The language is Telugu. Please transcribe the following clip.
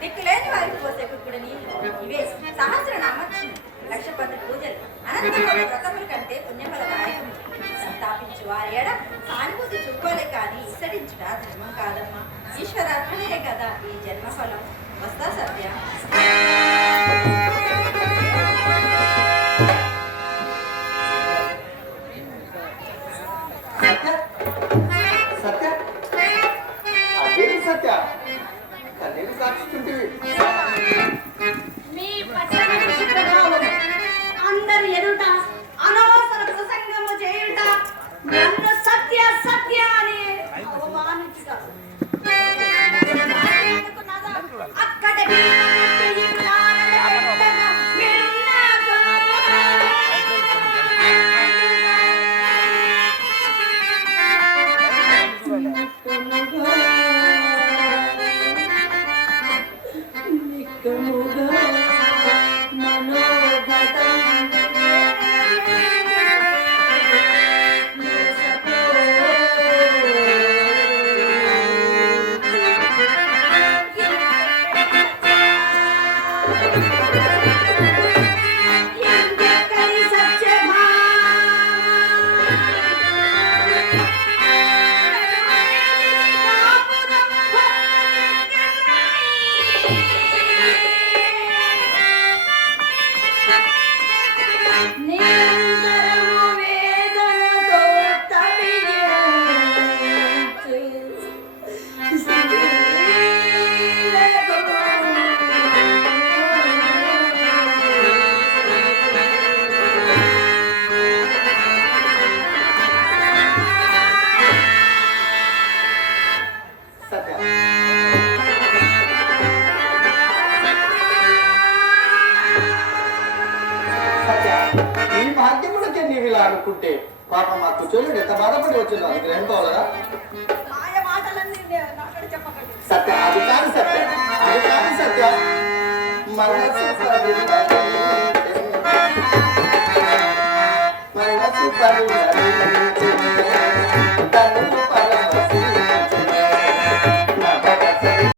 దిక్కులేని వారికి పోసే కుక్కుడు నీళ్లు ఇవే సహస్ర నామర్చన లక్షపతి పూజలు అనంతకోటి వ్రతముల కంటే పుణ్యఫల దాయకము. సంతాపించు వారి ఎడ సానుభూతి చూపాలే కానీ ఇసరించుట ధర్మం కాదమ్మా. ఈశ్వరార్పణే కదా ఈ జన్మఫలం. వస్తా సత్య. అందరు ఎదుట అనవసర ప్రసంగము చేయుట నన్ను సత్య సత్య అని అవమానించుట అక్కడ అనుకుంటే పాప మాకు చూడండి ఎంత బాధపడి వచ్చిందో అది గ్రహించుకోవాలరా. సత్య అది కాదు సత్య, అది కాదు సత్య. మనసు